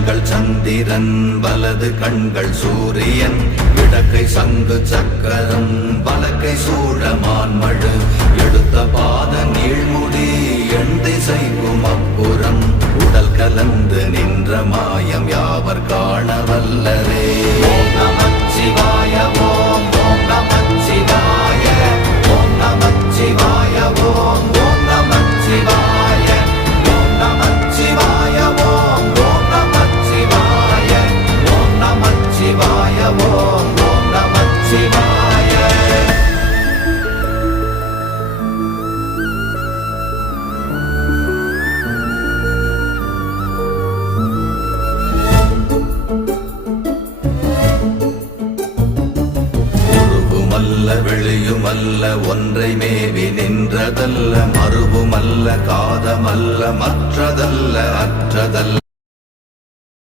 கண்கள் சந்திரன் வலது கண்கள் சூரியன் இடக்கை சங்கு சக்கரம் வலக்கை சூழமான்மழு எடுத்த பாத நீழ்முடி எண் திசைக்கும் அப்புறம் உடல் கலந்து நின்ற மாயம் யாவர் காண வல்லரே. ஓம் நமச்சிவாய ஓம் ஓம் நமச்சிவாய ஓம் நமச்சிவாய ஓம் ஓம் நமச்சிவாய ஓம் நமச்சிவாய ஓம் ஓம் நமச்சிவாய ஓம் நமச்சிவாய ஓம் ஓம் நமச்சிவாய. வெளியுமல்ல ஒன்றை மேவி நின்றதல்ல மறுவுமல்ல காதமல்ல மற்றதல்ல அற்றதல்ல